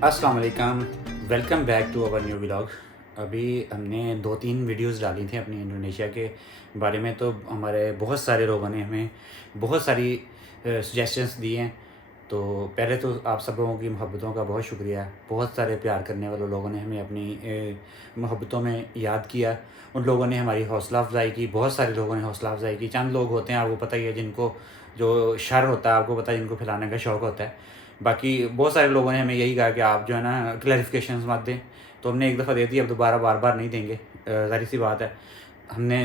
अस्सलाम वालेकुम, welcome back to our new vlog. अभी हमने 2-3 वीडियोस डाली थी अपनी इंडोनेशिया के बारे में, तो हमारे बहुत सारे लोगों ने हमें बहुत सारी सजेशंस दिए हैं। तो पहले तो आप सब लोगों की मोहब्बतों का बहुत शुक्रिया। बहुत सारे प्यार करने वाले लोगों ने हमें अपनी मोहब्बतों में याद किया। उन लोगों ने हमारी हौसला अफ़ज़ाई की, बहुत सारे लोगों ने हौसला अफ़ज़ाई की। चंद लोग होते हैं, आपको पता ही है, जिनको जो शर होता है, आपको पता है, जिनको फैलाने का शौक़ होता है। बाकी बहुत सारे लोगों ने हमें यही कहा कि आप जो है ना क्लैरिफिकेशंस मत दें। तो हमने एक दफ़ा दे दी, अब दोबारा बार-बार नहीं देंगे। ज़ाहिर सी बात है, हमने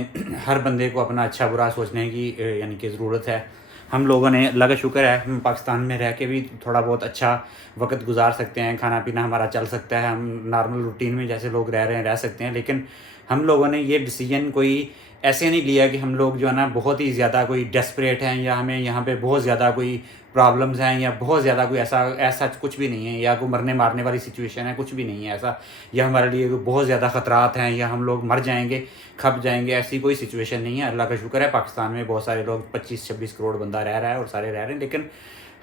हर बंदे को अपना अच्छा बुरा सोचने की यानी कि ज़रूरत है। हम लोगों ने, अल्लाह का शुक्र है, हम पाकिस्तान में रह के भी थोड़ा बहुत अच्छा वक़्त गुज़ार सकते हैं, खाना-पीना हमारा चल सकता है, हम नॉर्मल रूटीन में जैसे लोग रह रहे हैं रह सकते हैं। लेकिन हम लोगों ने ये डिसीजन कोई ऐसे नहीं लिया कि हम लोग जो है ना बहुत ही ज़्यादा कोई डेस्परेट हैं, या हमें यहाँ पे बहुत ज़्यादा कोई प्रॉब्लम्स हैं, या बहुत ज़्यादा कोई ऐसा ऐसा कुछ भी नहीं है, या कोई मरने मारने वाली सिचुएशन है, कुछ भी नहीं है ऐसा, या हमारे लिए कोई बहुत ज़्यादा ख़तरात हैं, या हम लोग मर जाएंगे, खप जाएंगे, ऐसी कोई सिचुएशन नहीं है। अल्लाह का शुक्र है, पाकिस्तान में बहुत सारे लोग, 25-26 करोड़ बंदा रह रहा है और सारे रह रहे हैं। लेकिन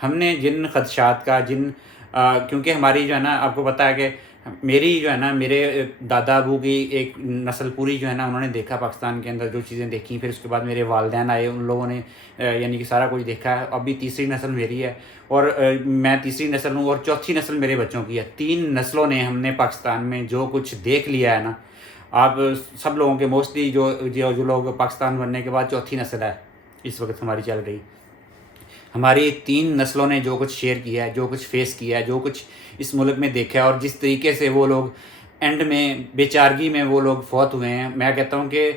हमने जिन खदशात का, क्योंकि हमारी जो है ना, आपको पता है कि मेरी जो है ना, मेरे दादा अबू की एक नस्ल पूरी जो है ना, उन्होंने देखा पाकिस्तान के अंदर जो चीज़ें देखी। फिर उसके बाद मेरे वालिदैन आए, उन लोगों ने यानी कि सारा कुछ देखा है। अभी तीसरी नस्ल मेरी है, और मैं तीसरी नस्ल हूँ, और चौथी नस्ल मेरे बच्चों की है। 3 नस्लों ने हमने पाकिस्तान में जो कुछ देख लिया है ना, आप सब लोगों के मोस्टली जो लोग पाकिस्तान बनने के बाद चौथी नस्ल है इस वक्त हमारी चल रही। हमारी 3 नस्लों ने जो कुछ शेयर किया है, जो कुछ फेस किया है, जो कुछ इस मुल्क में देखा है, और जिस तरीके से वो लोग एंड में बेचारगी में वो लोग फौत हुए हैं, मैं कहता हूँ कि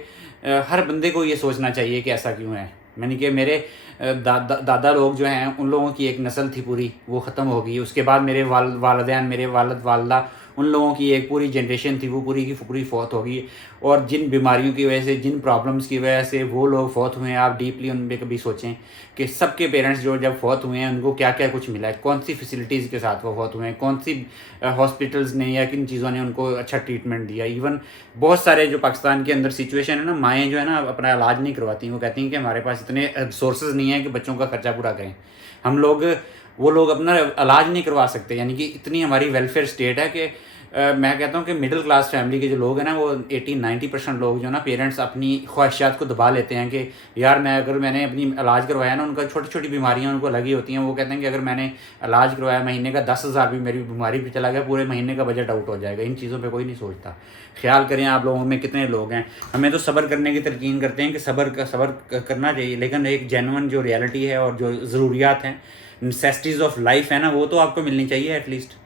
हर बंदे को ये सोचना चाहिए कि ऐसा क्यों है। मैंने कि मेरे दादा लोग जो हैं, उन लोगों की एक नस्ल थी पूरी, वो ख़त्म हो गई। उसके बाद मेरे वालिदैन, मेरे वालिद वालदा, उन लोगों की एक पूरी जनरेशन थी, वो पूरी की पूरी फौत हो गई। और जिन बीमारियों की वजह से, जिन प्रॉब्लम्स की वजह से वो लोग फौत हुए हैं, आप डीपली उन पर कभी सोचें कि सबके पेरेंट्स जो जब फौत हुए हैं, उनको क्या क्या कुछ मिला है, कौन सी फैसिलिटीज़ के साथ वो फौत हुए हैं, कौन सी हॉस्पिटल्स ने या किन चीज़ों ने उनको अच्छा ट्रीटमेंट दिया। इवन बहुत सारे जो पाकिस्तान के अंदर सिचुएशन है ना, माएँ जो है ना अपना इलाज नहीं करवाती, वो कहती हैं कि हमारे पास इतने सोर्सेज नहीं है कि बच्चों का खर्चा पूरा करें। हम लोग, वो लोग अपना इलाज नहीं करवा सकते, यानी कि इतनी हमारी वेलफेयर स्टेट है कि मैं कहता हूँ कि मिडिल क्लास फैमिली के जो लोग हैं ना, वो 80-90% लोग जो ना, पेरेंट्स अपनी ख्वाहिशात को दबा लेते हैं कि यार मैंने अपनी इलाज करवाया ना, उनका छोटी छोटी बीमारियाँ उनको लगी होती हैं, वो कहते हैं कि अगर मैंने इलाज करवाया, महीने का 10,000 भी मेरी बीमारी पे चला गया, पूरे महीने का बजट आउट हो जाएगा। इन चीज़ों पर कोई नहीं सोचता। ख्याल करें आप लोगों में कितने लोग हैं। हमें तो सब्र करने की तलकीन करते हैं कि सब्र करना चाहिए, लेकिन एक जेन्युइन जो रियलिटी है और जो ज़रूरियात हैं, नेसेसिटीज़ ऑफ लाइफ है ना, वो तो आपको मिलनी चाहिए एटलीस्ट।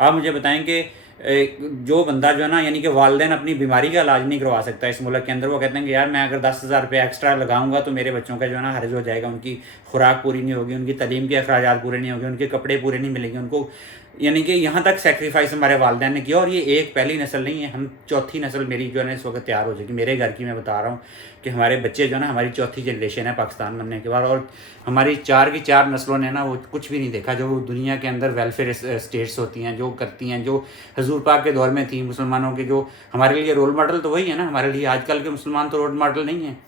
आप मुझे बताएं कि जो बंदा जो है ना, यानी कि वालिदैन अपनी बीमारी का इलाज नहीं करवा सकता इस मुल्क के अंदर, वो कहते हैं कि यार मैं अगर 10,000 रुपये एक्स्ट्रा लगाऊंगा तो मेरे बच्चों का जो है ना हर्ज हो जाएगा, उनकी खुराक पूरी नहीं होगी, उनकी तालीम के अखराजात पूरे नहीं होंगे, उनके कपड़े पूरे नहीं मिलेंगे उनको। यानी कि यहाँ तक सेक्रीफाइस हमारे वालिदैन ने किया। और ये एक पहली नस्ल नहीं है, हम चौथी नस्ल मेरी जो है ना इस वक्त तैयार हो जाएगी। मेरे घर की मैं बता रहा हूँ कि हमारे बच्चे जो है ना, हमारी चौथी जनरेशन है पाकिस्तान बनने के बाद, और हमारी 4 की 4 नस्लों ने ना वो कुछ भी नहीं देखा जो दुनिया के अंदर वेलफेयर स्टेट्स होती हैं, जो करती हैं, जो हजूर पाक के दौर में थी मुसलमानों के, जो हमारे लिए रोल मॉडल तो वही है ना हमारे लिए। आजकल के मुसलमान तो रोल मॉडल नहीं हैं।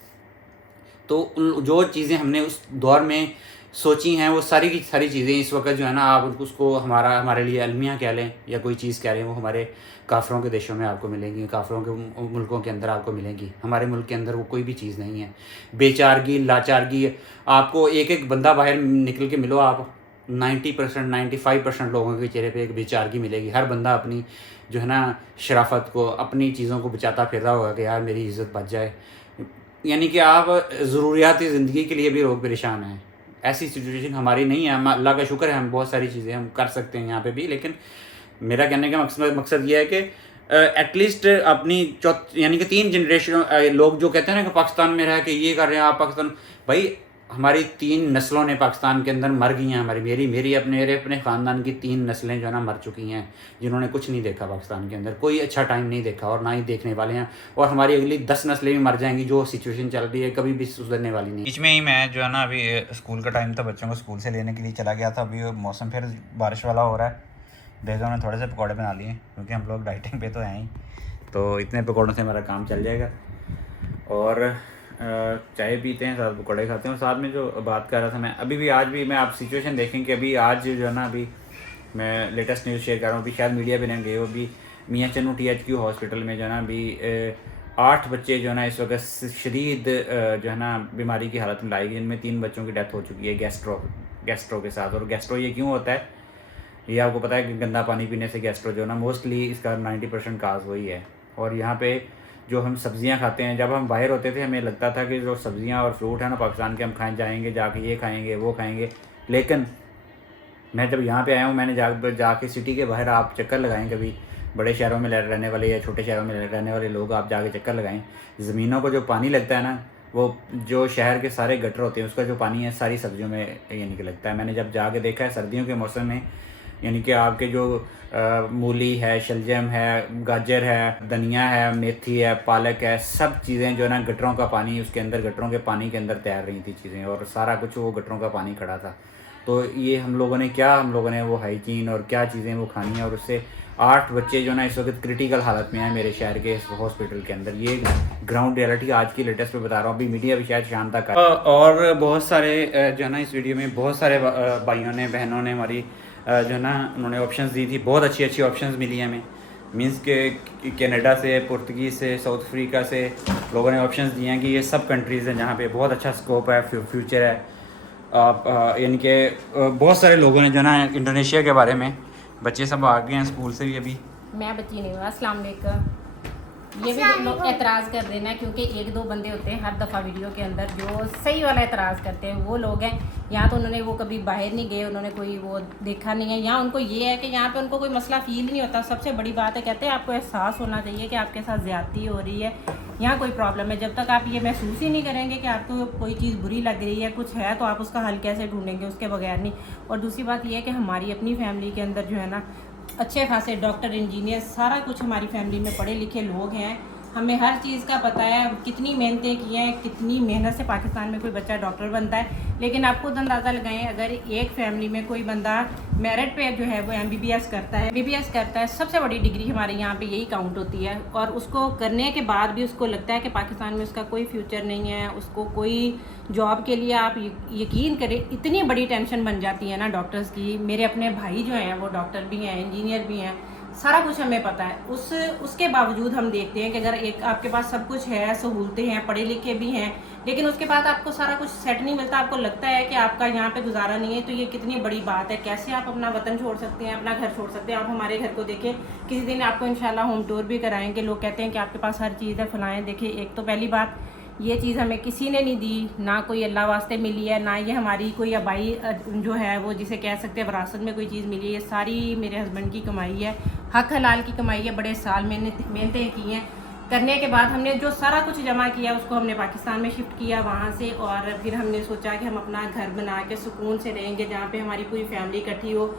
तो जो चीज़ें हमने उस दौर में सोची हैं, वो सारी की सारी चीज़ें इस वक्त जो है ना, आप उसको हमारे लिए अलमिया कह लें या कोई चीज़ कह लें, वो हमारे काफ़रों के देशों में आपको मिलेंगी, काफ़रों के मुल्कों के अंदर आपको मिलेंगी। हमारे मुल्क के अंदर वो कोई भी चीज़ नहीं है। बेचारगी, लाचारगी, आपको एक एक बंदा बाहर निकल के मिलो, आप 90% 95% लोगों के चेहरे पे एक बेचारगी मिलेगी। हर बंदा अपनी जो है ना शराफत को, अपनी चीज़ों को बचाता फिर रहा होगा कि यार मेरी इज़्ज़त बच जाए। यानी कि आप ज़रूरियाती ज़िंदगी के लिए भी लोग परेशान हैं। ऐसी सिचुएशन हमारी नहीं है। हम, अल्लाह का शुक्र है, हम बहुत सारी चीज़ें हम कर सकते हैं यहाँ पे भी। लेकिन मेरा कहने का मकसद ये है कि एटलीस्ट अपनी यानी कि 3 जनरेशन लोग जो कहते हैं ना कि पाकिस्तान में रह के ये कर रहे हैं आप पाकिस्तान, भाई हमारी 3 नस्लों ने पाकिस्तान के अंदर मर गई हैं। हमारी मेरी अपने ख़ानदान की 3 नस्लें जो है ना मर चुकी हैं, जिन्होंने कुछ नहीं देखा पाकिस्तान के अंदर, कोई अच्छा टाइम नहीं देखा और ना ही देखने वाले हैं। और हमारी अगली 10 नस्लें भी मर जाएंगी। जो सिचुएशन चल रही है कभी भी सुधरने वाली नहीं। बीच में ही मैं जो है ना, अभी स्कूल का टाइम था, बच्चों को स्कूल से लेने के लिए चला गया था। अभी मौसम फिर बारिश वाला हो रहा है। देखा, उन्होंने थोड़े से पकौड़े बना लिए क्योंकि हम लोग डाइटिंग पे तो हैं ही, तो इतने पकौड़ों से हमारा काम चल जाएगा। और चाय पीते हैं, साथ पकौड़े खाते हैं। और साथ में जो बात कर रहा था मैं, अभी भी आज भी मैं, आप सिचुएशन देखें कि अभी आज जो है ना, अभी मैं लेटेस्ट न्यूज़ शेयर कर रहा हूँ। अभी शायद मीडिया पे ना गए हो, अभी मियाँ चन्नू THQ हॉस्पिटल में जो है ना अभी 8 बच्चे जो है ना इस वक्त शदीद जो है ना बीमारी की हालत में लाई गई, जिनमें 3 बच्चों की डेथ हो चुकी है गैस्ट्रो के साथ। और गैस्ट्रो ये क्यों होता है, ये आपको पता है कि गंदा पानी पीने से गैस्ट्रो जो है ना मोस्टली इसका 90% काज वही है। और यहाँ पे जो हम सब्ज़ियाँ खाते हैं, जब हम बाहर होते थे हमें लगता था कि जो सब्ज़ियाँ और फ्रूट है ना पाकिस्तान के, हम खाएँ जाएंगे जाके ये खाएंगे वो खाएंगे। लेकिन मैं जब यहाँ पे आया हूँ, मैंने जाके सिटी के बाहर आप चक्कर लगाएं, कभी बड़े शहरों में रहने वाले या छोटे शहरों में रहने वाले लोग आप जाके चक्कर लगाएं, ज़मीनों को जो पानी लगता है ना, वो जो शहर के सारे गटर होते हैं उसका जो पानी है सारी सब्जियों में यानी कि लगता है। मैंने जब जाके देखा है सर्दियों के मौसम में, यानी कि आपके जो मूली है, शलजम है, गाजर है, धनिया है, मेथी है, पालक है, सब चीज़ें जो है ना गटरों का पानी, उसके अंदर गटरों के पानी के अंदर तैर रही थी चीज़ें, और सारा कुछ वो गटरों का पानी खड़ा था। तो ये हम लोगों ने वो हाइजीन और क्या चीज़ें वो खानी है, और उससे 8 बच्चे जो ना इस वक्त क्रिटिकल हालत में हैं मेरे शहर के हॉस्पिटल के अंदर। ये ग्राउंड रियलिटी आज की लेटेस्ट पे बता रहा हूँ, अभी मीडिया भी शायद शाम तक और बहुत सारे जो है ना इस वीडियो में बहुत सारे भाइयों ने बहनों ने हमारी जो है ना उन्होंने ऑप्शंस दी थी, बहुत अच्छी अच्छी ऑप्शंस मिली हैं हमें। मीन्स के कनाडा से, पुर्तगीज़ से, साउथ अफ्रीका से लोगों ने ऑप्शंस दिए हैं कि ये सब कंट्रीज़ हैं जहाँ पे बहुत अच्छा स्कोप है, फ्यूचर है। आप यानी कि बहुत सारे लोगों ने जो ना इंडोनेशिया के बारे में, बच्चे सब आ गए हैं स्कूल से भी अभी। मैं बच्ची नहीं हूँ। अस्सलाम वालेकुम। ये भी लोग एतराज़ कर देना, क्योंकि एक दो बंदे होते हैं हर दफ़ा वीडियो के अंदर जो सही वाला एतराज़ करते हैं, वो लोग हैं। यहाँ तो उन्होंने वो कभी बाहर नहीं गए, उन्होंने कोई वो देखा नहीं है। यहाँ उनको ये है कि यहाँ पे उनको कोई मसला फील नहीं होता। सबसे बड़ी बात है, कहते हैं आपको एहसास होना चाहिए कि आपके साथ ज़्यादती हो रही है, यहाँ कोई प्रॉब्लम है। जब तक आप ये महसूस ही नहीं करेंगे कि आपको कोई चीज़ बुरी लग रही है, कुछ है, तो आप उसका हल कैसे ढूंढेंगे, उसके बगैर नहीं। और दूसरी बात ये है कि हमारी अपनी फैमिली के अंदर जो है ना अच्छे खासे डॉक्टर, इंजीनियर, सारा कुछ हमारी फैमिली में पढ़े लिखे लोग हैं। हमें हर चीज़ का पता है, कितनी मेहनतें की हैं, कितनी मेहनत से पाकिस्तान में कोई बच्चा डॉक्टर बनता है। लेकिन आप खुद अंदाज़ा लगाएं, अगर एक फैमिली में कोई बंदा मेरिट पे जो है वो MBBS करता है, सबसे बड़ी डिग्री हमारे यहाँ पे यही काउंट होती है, और उसको करने के बाद भी उसको लगता है कि पाकिस्तान में उसका कोई फ्यूचर नहीं है, उसको कोई जॉब के लिए, आप यकीन करें इतनी बड़ी टेंशन बन जाती है ना डॉक्टर्स की। मेरे अपने भाई जो हैं वो डॉक्टर भी हैं, इंजीनियर भी हैं, सारा कुछ हमें पता है। उसके बावजूद हम देखते हैं कि अगर एक आपके पास सब कुछ है, सहूलतें हैं, पढ़े लिखे भी हैं, लेकिन उसके बाद आपको सारा कुछ सेट नहीं मिलता, आपको लगता है कि आपका यहाँ पे गुजारा नहीं है, तो ये कितनी बड़ी बात है। कैसे आप अपना वतन छोड़ सकते हैं, अपना घर छोड़ सकते हैं। आप हमारे घर को देखें, किसी दिन आपको इंशाल्लाह होम टूर भी कराएंगे। लोग कहते हैं कि आपके पास हर चीज़ है, फलाएँ। देखिए, एक तो पहली बात, ये चीज़ हमें किसी ने नहीं दी, ना कोई अल्लाह वास्ते मिली है, ना ये हमारी कोई आबाई जो है वो जिसे कह सकते हैं विरासत में कोई चीज़ मिली है। ये सारी मेरे हस्बैंड की कमाई है, हक हलाल की कमाई है। बड़े साल मेहनतें की हैं, करने के बाद हमने जो सारा कुछ जमा किया उसको हमने पाकिस्तान में शिफ्ट किया वहाँ से। और फिर हमने सोचा कि हम अपना घर बना के सुकून से रहेंगे, जहाँ पे हमारी पूरी फैमिली इकट्ठी हो।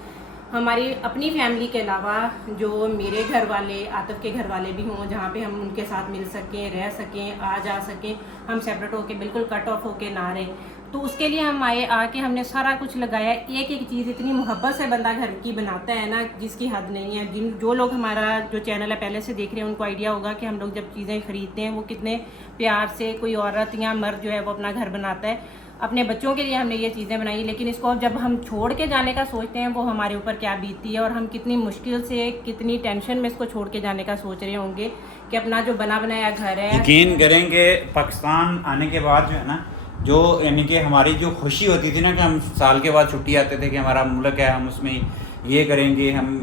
हमारी अपनी फैमिली के अलावा जो मेरे घर वाले, आतिफ के घर वाले भी हों, जहाँ पे हम उनके साथ मिल सकें, रह सकें, आ जा सकें, हम सेपरेट होके बिल्कुल कट ऑफ होके ना रहें। तो उसके लिए हम आके हमने सारा कुछ लगाया। एक एक चीज़ इतनी मोहब्बत से बंदा घर की बनाता है ना, जिसकी हद नहीं है। जो लोग हमारा जो चैनल है पहले से देख रहे हैं, उनको आइडिया होगा कि हम लोग जब चीज़ें ख़रीदते हैं वो कितने प्यार से, कोई औरत या मर्द जो है वो अपना घर बनाता है। अपने बच्चों के लिए हमने ये चीज़ें बनाई, लेकिन इसको अब जब हम छोड़ के जाने का सोचते हैं, वो हमारे ऊपर क्या बीतती है, और हम कितनी मुश्किल से, कितनी टेंशन में इसको छोड़ के जाने का सोच रहे होंगे कि अपना जो बना बनाया घर है। यकीन करेंगे पाकिस्तान आने के बाद जो है ना, जो यानी कि हमारी जो खुशी होती थी ना कि हम साल के बाद छुट्टी आते थे कि हमारा मुल्क है, हम उसमें ये करेंगे, हम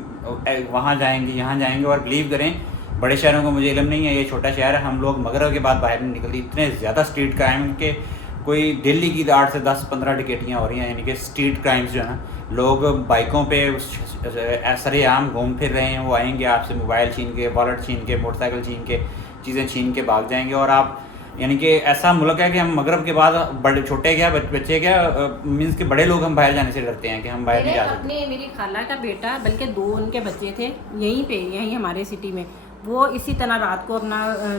वहाँ जाएंगे, यहाँ जाएंगे। और बिलीव करें, बड़े शहरों को मुझे इल्म नहीं है, ये छोटा शहर है, हम लोग मगरिब के बाद बाहर नहीं निकलती। इतने ज़्यादा स्ट्रीट क्राइम के, कोई दिल्ली की 8 से 10-15 डकैतियाँ हो रही हैं, यानी कि स्ट्रीट क्राइम्स जो है ना, लोग बाइकों पे सरेआम घूम फिर रहे हैं। वो आएंगे, आपसे मोबाइल छीन के, वॉलेट छीन के, मोटरसाइकिल छीन के, चीज़ें छीन के भाग जाएंगे। और आप यानी कि ऐसा मुल्क है कि हम मगरब के बाद बड़े छोटे क्या बच्चे क्या मीन्स के बड़े लोग हम बाहर जाने से डरते हैं कि हम बाहर नहीं जा सकते। मेरी खाला का बेटा, बल्कि 2 उनके बच्चे थे यहीं हमारे सिटी में, वो इसी तरह रात को अपना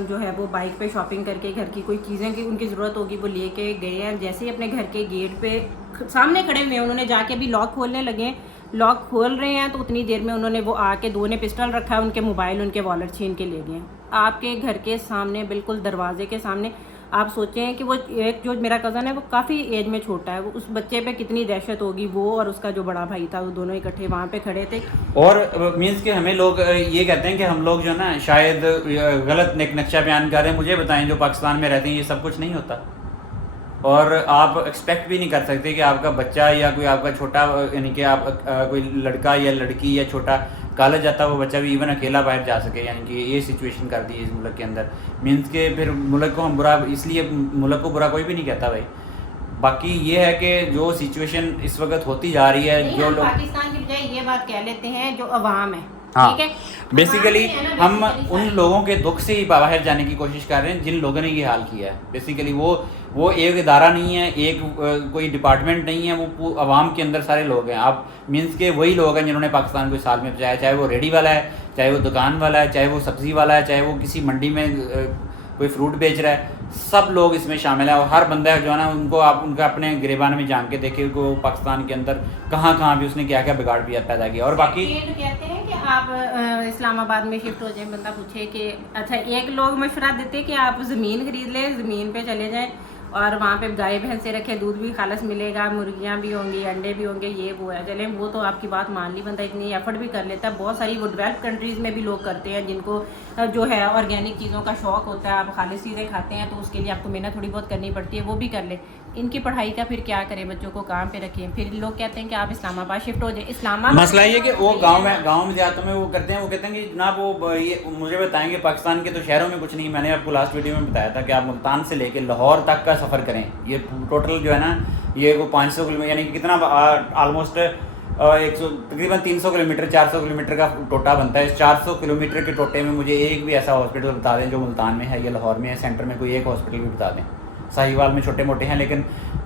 जो है वो बाइक पे शॉपिंग करके घर की कोई चीज़ें की उनकी ज़रूरत होगी वो लेके गए हैं। जैसे ही अपने घर के गेट पे सामने खड़े हुए हैं, उन्होंने जाके भी लॉक खोलने लगे, लॉक खोल रहे हैं, तो उतनी देर में उन्होंने वो आके 2 ने पिस्टल रखा है, उनके मोबाइल, उनके वॉलेट छीन के ले गए आपके घर के सामने, बिल्कुल दरवाजे के सामने। आप सोचें कि वो एक जो मेरा कज़न है वो काफ़ी एज में छोटा है, वो उस बच्चे पे कितनी दहशत होगी, वो और उसका जो बड़ा भाई था, वो दोनों इकट्ठे वहाँ पे खड़े थे। और मीन्स कि हमें लोग ये कहते हैं कि हम लोग जो ना शायद गलत नक्शा बयान कर रहे हैं। मुझे बताएं, जो पाकिस्तान में रहते हैं ये सब कुछ नहीं होता, और आप एक्सपेक्ट भी नहीं कर सकते कि आपका बच्चा या कोई आपका छोटा, यानी कि आप कोई लड़का या लड़की या छोटा कॉलेज जाता वो बच्चा भी इवन अकेला बाहर जा सके। यानी कि ये सिचुएशन कर दी है इस मुल्क के अंदर। मीन्स के फिर मुल्क को हम बुरा, इसलिए मुल्क को बुरा कोई भी नहीं कहता भाई। बाकी ये है कि जो सिचुएशन इस वक्त होती जा रही है, जो लोग पाकिस्तान की बजाय ये बात कह लेते हैं जो अवाम है, हाँ, ठीक है, बेसिकली हम basically उन लोगों के दुख से ही बाहर जाने की कोशिश कर रहे हैं जिन लोगों ने ये हाल किया है। बेसिकली वो एक इदारा नहीं है, एक कोई डिपार्टमेंट नहीं है, वो आवाम के अंदर सारे लोग हैं। आप मीन्स के वही लोग हैं जिन्होंने पाकिस्तान को इस साल में बचाया, चाहे वो रेडी वाला है, चाहे वो दुकान वाला है, चाहे वो सब्ज़ी वाला है, चाहे वो किसी मंडी में कोई फ्रूट बेच रहा है, सब लोग इसमें शामिल है। और हर बंदा जो है ना, उनको आप उनका अपने गिरेबान में जान के देखे को पाकिस्तान के अंदर कहाँ कहाँ भी उसने क्या क्या बिगाड़ भी पैदा किया। और बाकी ये तो कहते हैं कि आप इस्लामाबाद में शिफ्ट हो जाए, बंदा पूछे कि अच्छा, एक लोग मशवरा देते कि आप ज़मीन खरीद लें, ज़मीन पे चले जाएं और वहाँ पे गाय भैंसे रखे, दूध भी खालस मिलेगा, मुर्गियाँ भी होंगी, अंडे भी होंगे, ये वो है। चलें, वो तो आपकी बात मान ली, बंदा इतनी एफर्ट भी कर लेता है। बहुत सारी वो डेवलप कंट्रीज़ में भी लोग करते हैं जिनको जो है ऑर्गेनिक चीज़ों का शौक़ होता है, आप खालिश चीज़ें खाते हैं तो उसके लिए आपको मेहनत थोड़ी बहुत करनी पड़ती है, वो भी कर ले। इनकी पढ़ाई का फिर क्या करें, बच्चों को काम पे रखें। फिर लोग कहते हैं कि आप इस्लामाबाद शिफ्ट हो जाए। इस्लामाबाद मसला ये कि वो गांव में देहातों में वो करते हैं, वो कहते हैं कि जनाब वो ये मुझे बताएंगे पाकिस्तान के तो शहरों में कुछ नहीं। मैंने आपको लास्ट वीडियो में बताया था कि आप मुल्तान से लेके लाहौर तक का सफ़र करें। ये टोटल जो है ना, ये वो 500 किलोमीटर, यानी कि कितना ऑलमोस्ट 100 तकरीबन 300 किलोमीटर 400 किलोमीटर का टोटा बनता है। इस 400 किलोमीटर के टोटे में मुझे एक भी ऐसा हॉस्पिटल बता दें जो मुल्तान में है या लाहौर में है, सेंटर में कोई एक हॉस्पिटल भी बता दें। साहिवाल में छोटे मोटे हैं, लेकिन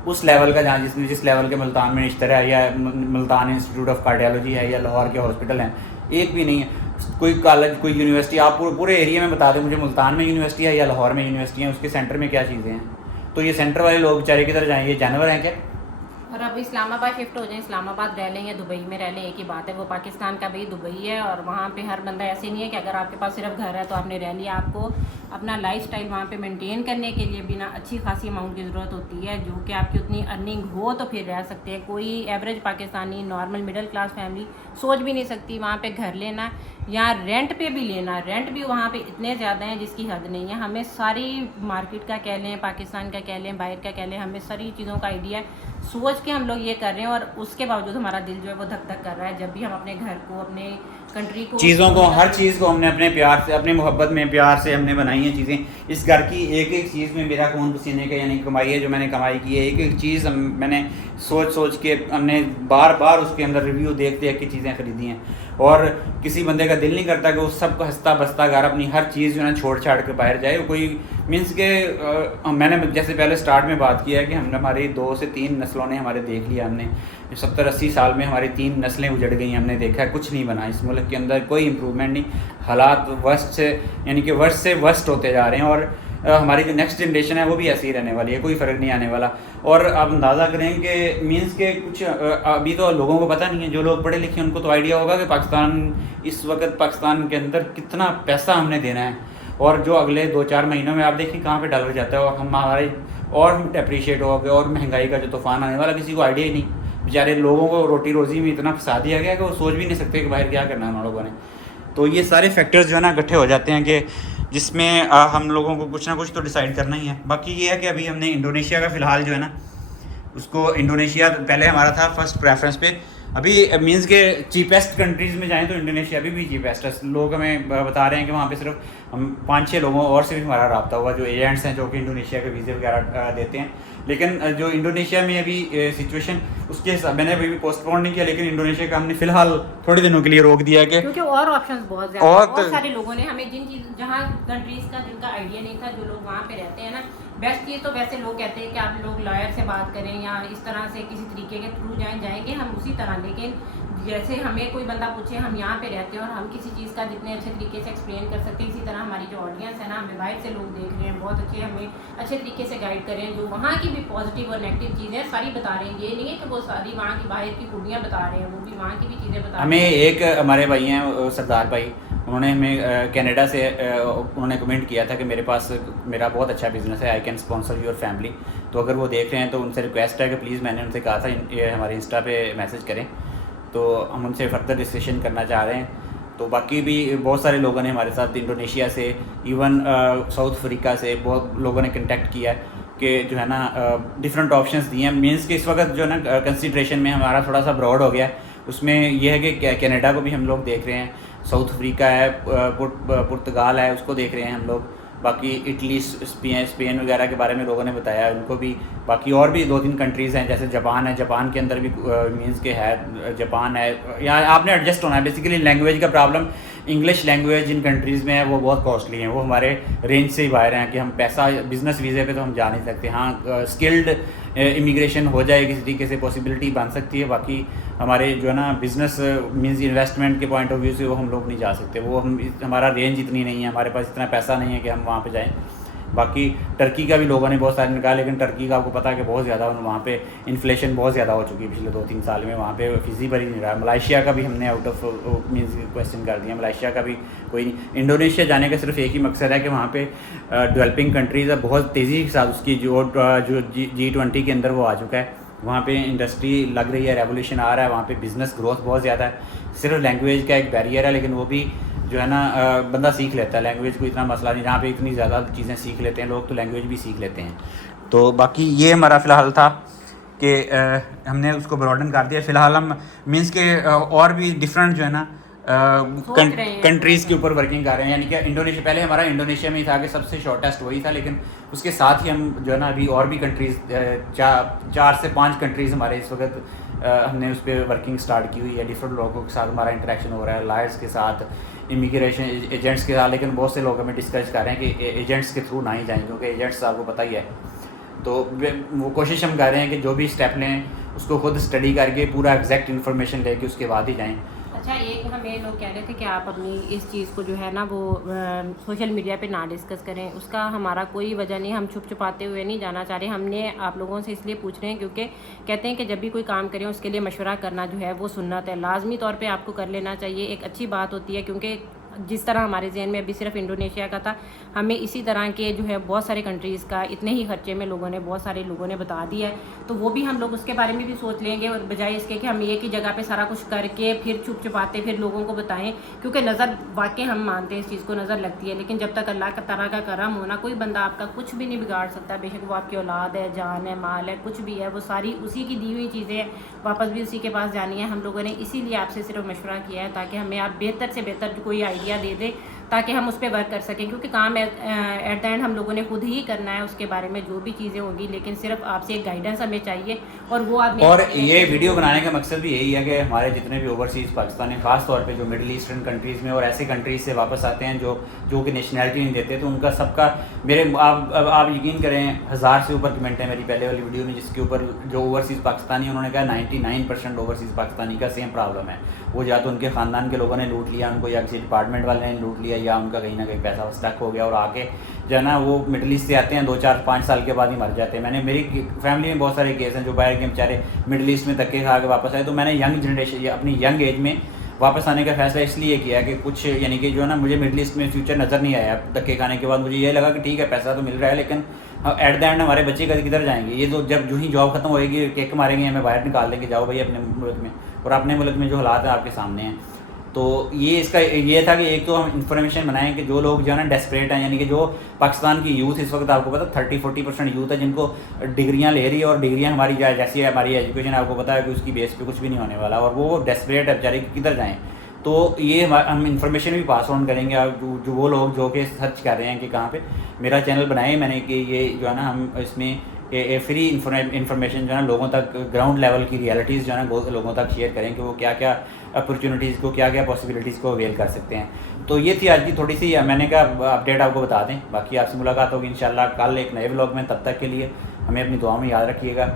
उस लेवल का जहाँ जिस लेवल के मुल्तान में इश्तरा है या मुल्तान इंस्टीट्यूट ऑफ कार्डियोलॉजी है या लाहौर के हॉस्पिटल हैं, एक भी नहीं है। कोई कॉलेज, कोई यूनिवर्सिटी आप पूरे एरिया में बता दें मुझे, मुल्तान में यूनिवर्सिटी है या लाहौर में यूनिवर्सिटी है, उसके सेंटर में क्या चीज़ें हैं। तो ये सेंटर वाले लोग बेचारे किधर जाएँ, ये जानवर हैं क्या? और अब इस्लामाबाद शिफ्ट हो जाए, इस्लामाबाद रह लें या दुबई में रह लें, एक ही बात है। वो पाकिस्तान का भी दुबई है और वहाँ पे हर बंदा ऐसे नहीं है कि अगर आपके पास सिर्फ घर है तो आपने रह लिया। आपको अपना लाइफस्टाइल वहाँ पे मेंटेन करने के लिए बिना अच्छी खासी अमाउंट की ज़रूरत होती है, जो कि आपकी उतनी अर्निंग हो तो फिर रह सकते हैं। कोई average Pakistani normal middle class family सोच भी नहीं सकती वहाँ पे घर लेना या रेंट पे भी लेना। रेंट भी वहाँ पे इतने ज़्यादा हैं जिसकी हद नहीं है। हमें सारी मार्केट का कह लें, पाकिस्तान का कह लें, बाहर का कह लें, हमें सारी चीज़ों का आइडिया है। सोच के हम लोग ये कर रहे हैं और उसके बावजूद हमारा दिल जो है वो धक धक कर रहा है जब भी हम अपने घर को, अपने कंट्री को, चीज़ों को, हर चीज़ को हमने अपने प्यार से, अपने मोहब्बत में प्यार से हमने बनाई हैं चीज़ें। इस घर की एक एक चीज़ में मेरा खून पसीने का यानी कमाई है, जो मैंने कमाई की है। एक एक चीज़ मैंने सोच के हमने बार बार उसके अंदर रिव्यू देख देख के चीज़ें ख़रीदी हैं। और किसी बंदे का दिल नहीं करता कि उस सब को हंसता बसता घर अपनी हर चीज़ जो है छोड़ छाड़ के बाहर जाए। कोई मीन्स के मैंने जैसे पहले स्टार्ट में बात किया है कि हमने हमारी 2 से 3 नस्लों ने हमारे देख लिया। हमने 70-80 साल में हमारी 3 नस्लें उजड़ गई। हमने देखा है कुछ नहीं बना इस मुल्क के अंदर, कोई इम्प्रूवमेंट नहीं। हालात वर्स्ट से यानी कि वर्स्ट से वर्स्ट होते जा रहे हैं और हमारी जो नेक्स्ट जनरेशन है वो भी ऐसी ही रहने वाली है, कोई फ़र्क नहीं आने वाला। और आप अंदाज़ा करें कि मीन्स के कुछ अभी तो लोगों को पता नहीं है, जो लोग पढ़े लिखे उनको तो आइडिया होगा कि पाकिस्तान इस वक्त पाकिस्तान के अंदर कितना पैसा हमने देना है और जो अगले 2-4 महीनों में आप देखिए कहाँ पे डॉलर जाता है और हम हमारे और अप्रीशिएट हो गए और महंगाई का जो तूफ़ान आने वाला किसी को आइडिया ही नहीं। बेचारे लोगों को रोटी रोज़ी में इतना फंसा दिया गया कि वो सोच भी नहीं सकते कि बाहर क्या करना है उन लोगों ने। तो ये सारे फैक्टर्स जो है ना इकट्ठे हो जाते हैं कि जिसमें हम लोगों को कुछ ना कुछ तो डिसाइड करना ही है। बाकी ये है कि अभी हमने इंडोनेशिया का फ़िलहाल जो है ना उसको, इंडोनेशिया पहले हमारा था फर्स्ट प्रेफरेंस पे। अभी मीन्स के चीपेस्ट कंट्रीज़ में जाएं तो इंडोनेशिया अभी भी चीपेस्ट है। लोग हमें बता रहे हैं कि वहाँ पे सिर्फ हम 5-6 लोगों और से भी हमारा रब्ता हुआ, जो एजेंट्स हैं जो कि इंडोनेशिया के वीज़े वगैरह देते हैं। लेकिन जो इंडोनेशिया में अभी सिचुएशन उसके हिसाब, मैंने अभी भी पोस्टपोन नहीं किया, लेकिन इंडोनेशिया का हमने फ़िलहाल थोड़े दिनों के लिए रोक दिया है कि क्योंकि और ऑप्शंस बहुत ज़्यादा, बहुत सारे लोगों ने हमें जहाँ कंट्रीज़ का जिनका आइडिया नहीं था, जो लोग वहाँ पे रहते हैं ना, बेस्ट चीज़ तो वैसे लोग कहते हैं कि आप लोग लॉयर से बात करें या इस तरह से किसी तरीके के थ्रू जाएंगे हम उसी तरह। लेकिन जैसे हमें कोई बंदा पूछे, हम यहाँ पे रहते हैं और हम किसी चीज़ का जितने अच्छे तरीके से एक्सप्लेन कर सकते हैं, इसी तरह हमारी जो ऑडियंस है ना, हमें बाहर से लोग देख रहे हैं, बहुत अच्छे हमें अच्छे तरीके से गाइड कर रहे हैं, जो वहाँ की भी पॉजिटिव और नेगेटिव चीज़ें सारी बता रहे हैं। ये नहीं है कि वो सारी वहाँ की बाहर की खूबियाँ बता रहे हैं, वो भी वहाँ की भी चीज़ें बता रहे हैं। हमें एक हमारे भाई हैं सरदार भाई, उन्होंने हमें कनाडा से उन्होंने कमेंट किया था कि मेरे पास मेरा बहुत अच्छा बिज़नेस है, I can sponsor your family. तो अगर वो देख रहे हैं तो उनसे रिक्वेस्ट है कि प्लीज़, मैंने उनसे कहा था ये हमारे इंस्टा पे मैसेज करें, तो हम उनसे फर्दर डिस्कशन करना चाह रहे हैं। तो बाकी भी बहुत सारे लोगों ने हमारे साथ इंडोनेशिया से, इवन साउथ अफ्रीका से बहुत लोगों ने कंटेक्ट किया है कि जो है ना डिफरेंट ऑप्शंस दिए हैं। मीन्स कि इस वक्त जो है ना कंसिड्रेशन में हमारा थोड़ा सा ब्रॉड हो गया है। उसमें यह है कि कनाडा को भी हम लोग देख रहे हैं, साउथ अफ्रीका है, पुर्तगाल है, उसको देख रहे हैं हम लोग। बाकी इटली, स्पेन वगैरह के बारे में लोगों ने बताया उनको भी। बाकी और भी 2-3 कंट्रीज़ हैं, जैसे जापान है, जापान के अंदर भी मीन्स के है, जापान है। यहाँ आपने एडजस्ट होना है। बेसिकली लैंग्वेज का प्रॉब्लम, इंग्लिश लैंग्वेज जिन कंट्रीज़ में है वो बहुत कॉस्टली है, वो हमारे रेंज से ही बाहर हैं कि हम पैसा बिज़नेस वीज़े पे तो हम जा नहीं सकते। हाँ, स्किल्ड इमिग्रेशन हो जाए किसी तरीके से, पॉसिबिलिटी बन सकती है। बाकी हमारे जो है ना बिज़नेस मीन्स इन्वेस्टमेंट के पॉइंट ऑफ व्यू से वो हम लोग नहीं जा सकते, वो हमारा रेंज इतनी नहीं है, हमारे पास इतना पैसा नहीं है कि हम वहाँ पे जाएं। बाकी टर्की का भी लोगों ने बहुत सारे निकाला, लेकिन टर्की का आपको पता है कि बहुत ज़्यादा वहाँ पे इन्फ्लेशन बहुत ज़्यादा हो चुकी है पिछले 2-3 साल में, वहाँ पे फिजिबल ही नहीं रहा। मलेशिया का भी हमने आउट ऑफ मीन्स क्वेश्चन कर दिया, मलेशिया का भी कोई नहीं। इंडोनेशिया जाने का सिर्फ एक ही मकसद है कि वहाँ पे डेवलपिंग कंट्रीज़ है, बहुत तेज़ी के साथ उसकी जो G20 के अंदर वो आ चुका है। वहाँ पे इंडस्ट्री लग रही है, रेवोल्यूशन आ रहा है, वहाँ पे बिज़नेस ग्रोथ बहुत ज़्यादा है। सिर्फ लैंग्वेज का एक बैरियर है, लेकिन वो भी जो है ना बंदा सीख लेता है, लैंग्वेज को इतना मसला नहीं। जहाँ पे इतनी ज़्यादा चीज़ें सीख लेते हैं लोग, तो लैंग्वेज भी सीख लेते हैं। तो बाकी ये हमारा फ़िलहाल था कि हमने उसको ब्रॉडन कर दिया। फ़िलहाल हम मीन्स के और भी डिफरेंट जो है ना कंट्रीज़ के ऊपर वर्किंग कर रहे हैं। यानी कि इंडोनेशिया, पहले हमारा इंडोनेशिया में ही था कि सबसे शॉर्टेस्ट वही था, लेकिन उसके साथ ही हम जो है ना अभी और भी कंट्रीज़ 4 से 5 कंट्रीज़ हमारे इस वक्त हमने उस पर वर्किंग स्टार्ट की हुई है। डिफरेंट लोगों के साथ हमारा इंटरेक्शन हो रहा है, लॉयर्स के साथ, इमिग्रेशन एजेंट्स के साथ। लेकिन बहुत से लोग हमें डिस्कस कर रहे हैं कि एजेंट्स के थ्रू ना ही जाएँ, क्योंकि एजेंट्स आपको पता ही है। तो वो कोशिश हम कर रहे हैं कि जो भी स्टेप लें उसको खुद स्टडी करके पूरा एग्जैक्ट इन्फॉर्मेशन लेके उसके बाद ही जाएँ। अच्छा, एक हमें लोग कह रहे थे कि आप अपनी इस चीज़ को जो है ना वो सोशल मीडिया पे ना डिस्कस करें। उसका हमारा कोई वजह नहीं, हम छुप छुपाते हुए नहीं जाना चाह रहे। हमने आप लोगों से इसलिए पूछ रहे हैं क्योंकि कहते हैं कि जब भी कोई काम करें उसके लिए मशवरा करना जो है वो सुन्नत है, लाजमी तौर पे आपको कर लेना चाहिए। एक अच्छी बात होती है, क्योंकि जिस तरह हमारे जहन में अभी सिर्फ इंडोनेशिया का था, हमें इसी तरह के जो है बहुत सारे कंट्रीज़ का इतने ही खर्चे में बहुत सारे लोगों ने बता दिया है। तो वो भी हम लोग उसके बारे में भी सोच लेंगे, और बजाय इसके कि हम एक ही जगह पे सारा कुछ करके फिर छुप छुपाते फिर लोगों को बताएं। क्योंकि नज़र वाकई हम मानते हैं इस चीज़ को, नज़र लगती है, लेकिन जब तक अल्लाह का तरह का करम होना, कोई बंदा आपका कुछ भी नहीं बिगाड़ सकता। बेशक वो आपकी औलाद है, जान है, माल है, कुछ भी है, वो सारी उसी की दी हुई चीज़ें हैं, वापस भी उसी के पास जानी है। हम लोगों ने इसीलिए आपसे सिर्फ मशवरा किया है ताकि हमें आप बेहतर से बेहतर कोई आइडिया दे दें, ताकि हम उस पर वर्क कर सकें। क्योंकि काम एट द एंड हम लोगों ने खुद ही करना है, उसके बारे में जो भी चीज़ें होंगी, लेकिन सिर्फ आपसे एक गाइडेंस हमें चाहिए। और वो आप और ये वीडियो बनाने का मकसद भी यही है कि हमारे जितने भी ओवरसीज़ पाकिस्तानी, ख़ास तौर पे जो मिडिल ईस्टर्न कंट्रीज़ में और ऐसे कंट्रीज़ से वापस आते हैं जो कि नेशनैलिटी नहीं देते, तो उनका सबका मेरे आप यकीन करें 1000 से ऊपर कमेंट है मेरी पहले वाली वीडियो में, जिसके ऊपर जो ओवरसीज़ पाकिस्तानी, उन्होंने कहा 99% ओवरसीज़ पाकिस्तानी का सेम प्रॉब्लम है। वो या तो उनके ख़ानदान के लोगों ने लूट लिया उनको, या किसी डिपार्टमेंट वाले ने लूट लिया, या उनका कहीं ना कहीं पैसा स्टक हो गया और आके जो है ना वो मिडिल ईस्ट से आते हैं 2-4-5 साल के बाद ही मर जाते हैं। मेरी फैमिली में बहुत सारे केस हैं जो बाहर के बेचारे मिडिल ईस्ट में धक्के खा के वापस आए। तो मैंने यंग जनरेशन, अपनी यंग एज में वापस आने का फैसला इसलिए किया कि कुछ यानी कि जो है ना मुझे मिडिल ईस्ट में फ्यूचर नज़र नहीं आया धक्के खाने के बाद। मुझे ये लगा कि ठीक है पैसा तो मिल रहा है, लेकिन एट द एंड हमारे बच्चे किधर जाएंगे? ये तो जब जो ही जॉब खत्म होएगी केक मारेंगे, हमें बाहर निकाल देंगे, जाओ भाई अपने मुल्क में। और अपने मुल्क में जो हालात हैं आपके सामने हैं। तो ये इसका ये था कि एक तो हम इन्फॉर्मेशन बनाएं कि जो लोग जो है ना डेस्परेट हैं, यानी कि जो पाकिस्तान की यूथ इस वक्त आपको पता 30-40% यूथ है जिनको डिग्रियां ले रही है, और डिग्रियां हमारी जैसी है हमारी एजुकेशन आपको पता है कि उसकी बेस पे कुछ भी नहीं होने वाला, और वो डेस्परेट है बेचारे किधर जाएँ। तो ये हम इन्फॉर्मेशन भी पास ऑन करेंगे। और जो वो लोग जो कि सर्च कर रहे हैं कि कहाँ पे मेरा चैनल बनाए मैंने कि ये जो है ना हम इसमें फ्री इन्फॉर्मेशन जो है ना लोगों तक, ग्राउंड लेवल की रियलिटीज़ जो है ना लोगों तक शेयर करें कि वो क्या क्या अपॉर्चुनिटीज़ को, क्या क्या पॉसिबिलिटीज़ को अवेल कर सकते हैं। तो ये थी आज की थोड़ी सी मैंने कहा अपडेट आपको बता दें। बाकी आपसे मुलाकात होगी इंशाल्लाह कल एक नए व्लॉग में। तब तक के लिए हमें अपनी दुआ में याद रखिएगा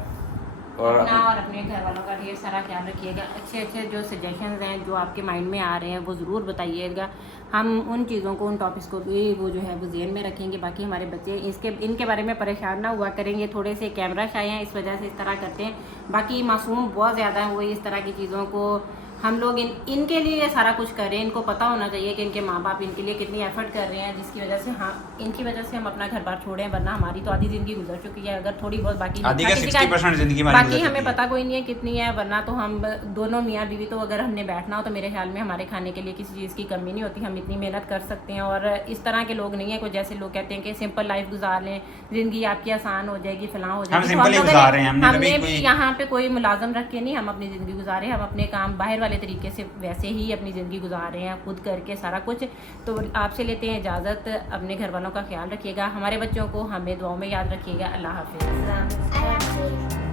और अपने घर वालों का ढेर सारा ख्याल रखिएगा। अच्छे जो सजेशंस हैं जो आपके माइंड में आ रहे हैं वो ज़रूर बताइएगा। हम उन चीज़ों को, उन टॉपिक्स को भी वो जो है वो ज़हन में रखेंगे। बाकी हमारे बच्चे इनके बारे में परेशान ना हुआ करेंगे, थोड़े से कैमरा शाय हैं इस वजह से इस तरह करते हैं। बाकी मासूम बहुत ज़्यादा है, वो इस तरह की चीज़ों को हम लोग इनके लिए सारा कुछ करें। इनको पता होना चाहिए कि इनके माँ बाप इनके लिए कितनी एफर्ट कर रहे हैं, जिसकी वजह से इनकी वजह से हम अपना घर बार छोड़े, वरना हमारी तो आधी ज़िंदगी गुजर चुकी है। अगर थोड़ी बहुत बाकी आधी का 60% जिंदगी बाकी हमें पता कोई नहीं है कितनी है, वरना तो हम दोनों मियाँ बीवी तो अगर हमने बैठना हो तो मेरे ख्याल में हमारे खाने के लिए किसी चीज़ की कमी नहीं होती। हम इतनी मेहनत कर सकते हैं। और इस तरह के लोग नहीं है कोई जैसे लोग कहते हैं कि सिंपल लाइफ गुजार लें, ज़िंदगी आपकी आसान हो जाएगी, फलां हो जाएगी। हमने भी यहाँ पे कोई मुलाजम रख के नहीं हम अपनी ज़िंदगी गुजारे। हम अपने काम बाहर वाले तरीके से वैसे ही अपनी ज़िंदगी गुजार रहे हैं, खुद करके सारा कुछ। तो आपसे लेते हैं इजाज़त। अपने घर वालों का ख्याल रखिएगा, हमारे बच्चों को हमें दुआओं में याद रखिएगा। अल्लाह हाफिज़।